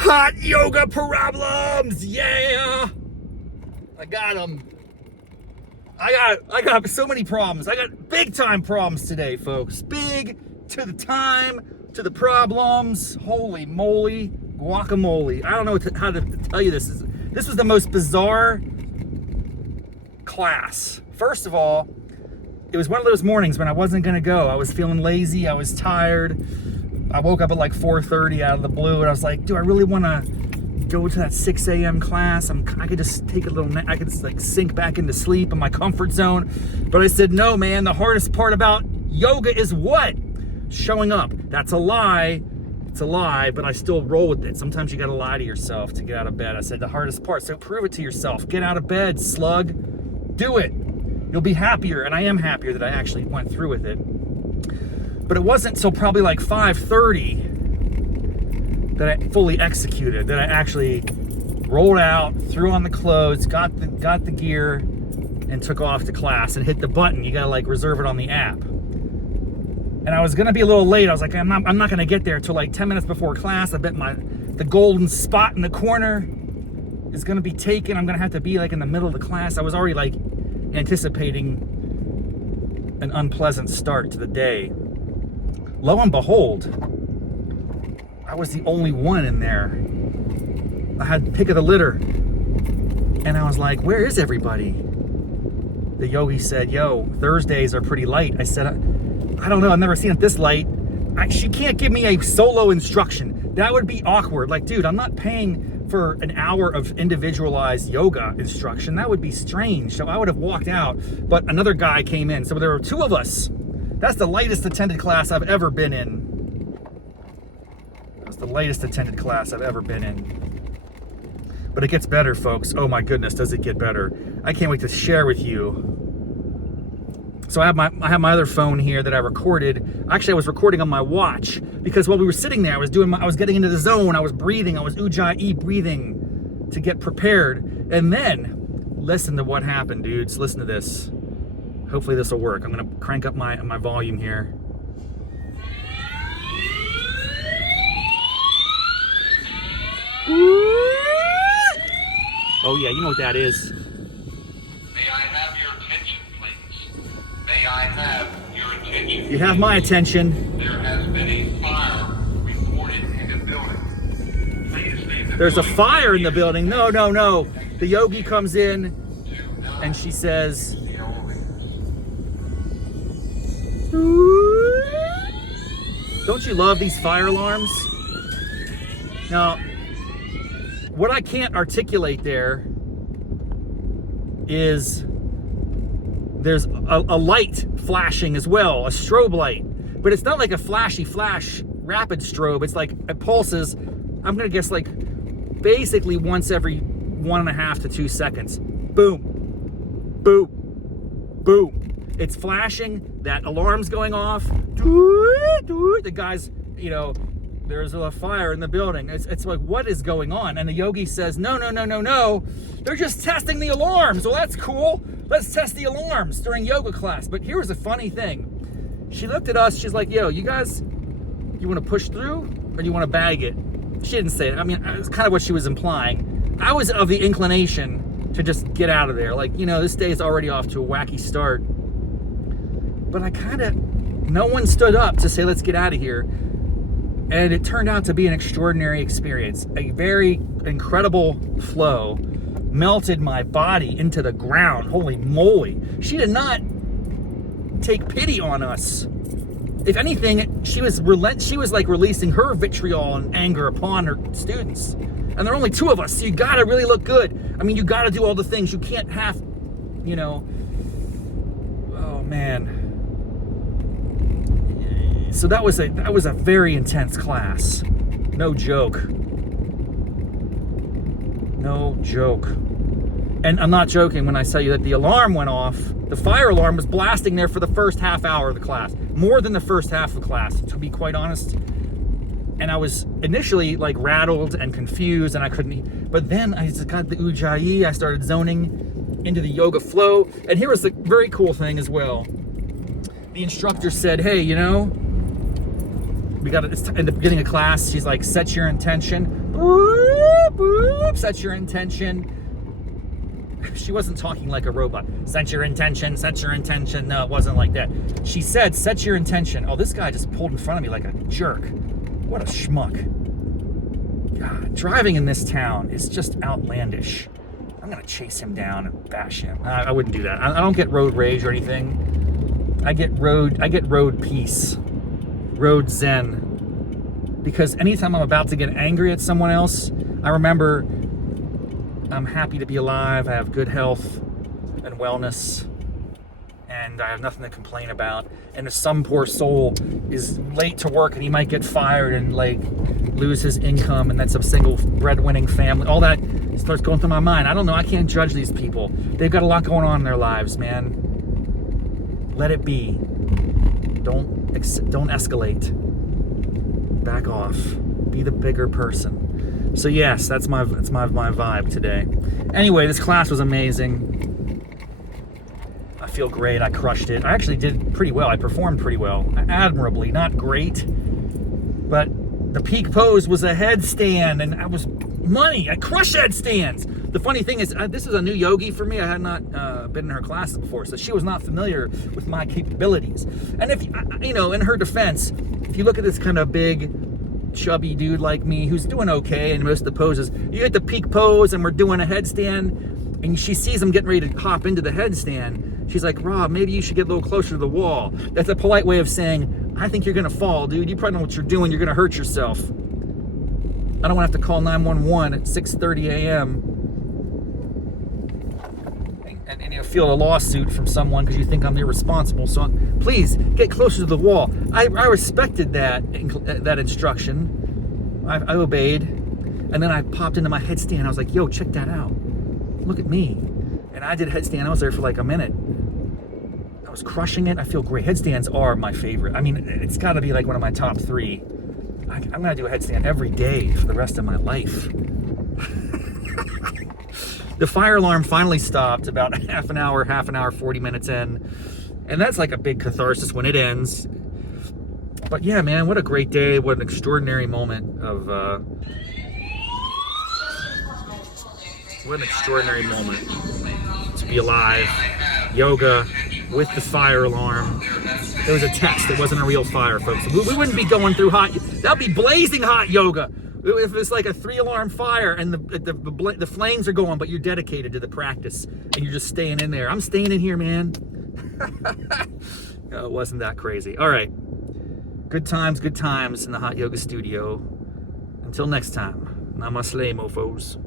Hot yoga problems, yeah! I got them. I got so many problems. I got big time problems today, folks. Big to the time, to the problems. Holy moly, guacamole. I don't know how to tell you this. This was the most bizarre class. First of all, it was one of those mornings when I wasn't gonna go. I was feeling lazy, I was tired. I woke up at like 4:30 out of the blue, and I was like, do I really wanna go to that 6 a.m. class? I could just take a little nap. I could just like sink back into sleep in my comfort zone. But I said, no, man, the hardest part about yoga is what? Showing up. That's a lie. It's a lie, but I still roll with it. Sometimes you gotta lie to yourself to get out of bed. I said the hardest part, so prove it to yourself. Get out of bed, slug. Do it. You'll be happier, and I am happier that I actually went through with it. But it wasn't until probably like 5:30 that I fully executed, that I actually rolled out, threw on the clothes, got the gear, and took off to class and hit the button. You gotta like reserve it on the app. And I was gonna be a little late. I was like, I'm not gonna get there until like 10 minutes before class. I bet the golden spot in the corner is gonna be taken. I'm gonna have to be like in the middle of the class. I was already like anticipating an unpleasant start to the day. Lo and behold, I was the only one in there. I had pick of the litter. And I was like, where is everybody? The yogi said, yo, Thursdays are pretty light. I said, I don't know, I've never seen it this light. She can't give me a solo instruction. That would be awkward. Like, dude, I'm not paying for an hour of individualized yoga instruction. That would be strange. So I would have walked out, but another guy came in. So there were two of us. That's the lightest attended class I've ever been in. That's the lightest attended class I've ever been in. But it gets better, folks. Oh my goodness, does it get better? I can't wait to share with you. So I have my other phone here that I recorded. Actually, I was recording on my watch because while we were sitting there, I was getting into the zone. I was breathing. I was ujjayi breathing to get prepared. And then, listen to what happened, dudes. Listen to this. Hopefully this will work. I'm gonna crank up my volume here. Oh yeah, you know what that is. May I have your attention, please? May I have your attention? You have my attention. There has been a fire reported in the building. Please leave the There's a building fire in the building. No. The yogi comes in and she says, don't you love these fire alarms? Now, what I can't articulate there is there's a light flashing as well, a strobe light. But it's not like a flashy flash rapid strobe. It's like it pulses, I'm gonna guess like basically once every 1.5 to 2 seconds. Boom, boom, boom. It's flashing, that alarm's going off. The guy's, there's a fire in the building. It's like, what is going on? And the yogi says, no. They're just testing the alarms. Well, that's cool. Let's test the alarms during yoga class. But here's a funny thing. She looked at us, she's like, yo, you guys, you want to push through or do you want to bag it? She didn't say it. I mean, it's kind of what she was implying. I was of the inclination to just get out of there. Like, this day is already off to a wacky start. But no one stood up to say, let's get out of here. And it turned out to be an extraordinary experience. A very incredible flow melted my body into the ground. Holy moly. She did not take pity on us. If anything, she was like releasing her vitriol and anger upon her students. And there are only two of us, so you gotta really look good. I mean, you gotta do all the things. You can't have, oh man. So that was a very intense class. No joke. No joke. And I'm not joking when I tell you that the alarm went off. The fire alarm was blasting there for the first half hour of the class. More than the first half of the class, to be quite honest. And I was initially like rattled and confused and I couldn't, but then I just got the ujjayi. I started zoning into the yoga flow. And here was the very cool thing as well. The instructor said, hey, it's in the beginning of class, she's like, set your intention. Boop, boop, set your intention. She wasn't talking like a robot. Set your intention, set your intention. No, it wasn't like that. She said, set your intention. Oh, this guy just pulled in front of me like a jerk. What a schmuck. God, driving in this town is just outlandish. I'm gonna chase him down and bash him. I wouldn't do that. I don't get road rage or anything. I get road peace, road zen. Because anytime I'm about to get angry at someone else, I remember I'm happy to be alive. I have good health and wellness, and I have nothing to complain about. And if some poor soul is late to work and he might get fired and like lose his income, and that's a single breadwinning family, all that starts going through my mind. I don't know. I can't judge these people. They've got a lot going on in their lives, man. Let it be. Don't escalate. Back off. Be the bigger person. So yes, that's my vibe today. Anyway, this class was amazing. I feel great. I crushed it. I actually did pretty well. I performed pretty well. Admirably. Not great, but the peak pose was a headstand, and I was money. I crushed headstands. The funny thing is, this is a new yogi for me. I had not been in her classes before, so she was not familiar with my capabilities. And if you know, in her defense, if you look at this kind of big, chubby dude like me who's doing okay in most of the poses, you hit the peak pose and we're doing a headstand, and she sees him getting ready to hop into the headstand. She's like, Rob, maybe you should get a little closer to the wall. That's a polite way of saying, I think you're gonna fall, dude. You probably know what you're doing. You're gonna hurt yourself. I don't want to have to call 911 at 6:30 a.m. and you feel a lawsuit from someone because you think I'm irresponsible. So please get closer to the wall. I respected that instruction. I obeyed, and then I popped into my headstand. I was like, yo, check that out. Look at me. And I did a headstand. I was there for like a minute. I was crushing it. I feel great. Headstands are my favorite. I mean, it's got to be like one of my top 3. I'm going to do a headstand every day for the rest of my life. The fire alarm finally stopped about half an hour, 40 minutes in. And that's like a big catharsis when it ends. But yeah, man, what a great day. What an extraordinary moment of... what an extraordinary moment to be alive. Yoga with the fire alarm. It was a test. It wasn't a real fire, folks. We wouldn't be going through hot... That'd be blazing hot yoga. If it's like a 3-alarm fire and the flames are going, but you're dedicated to the practice and you're just staying in there. I'm staying in here, man. No, it wasn't that crazy. All right. Good times in the hot yoga studio. Until next time. Namaste, mofos.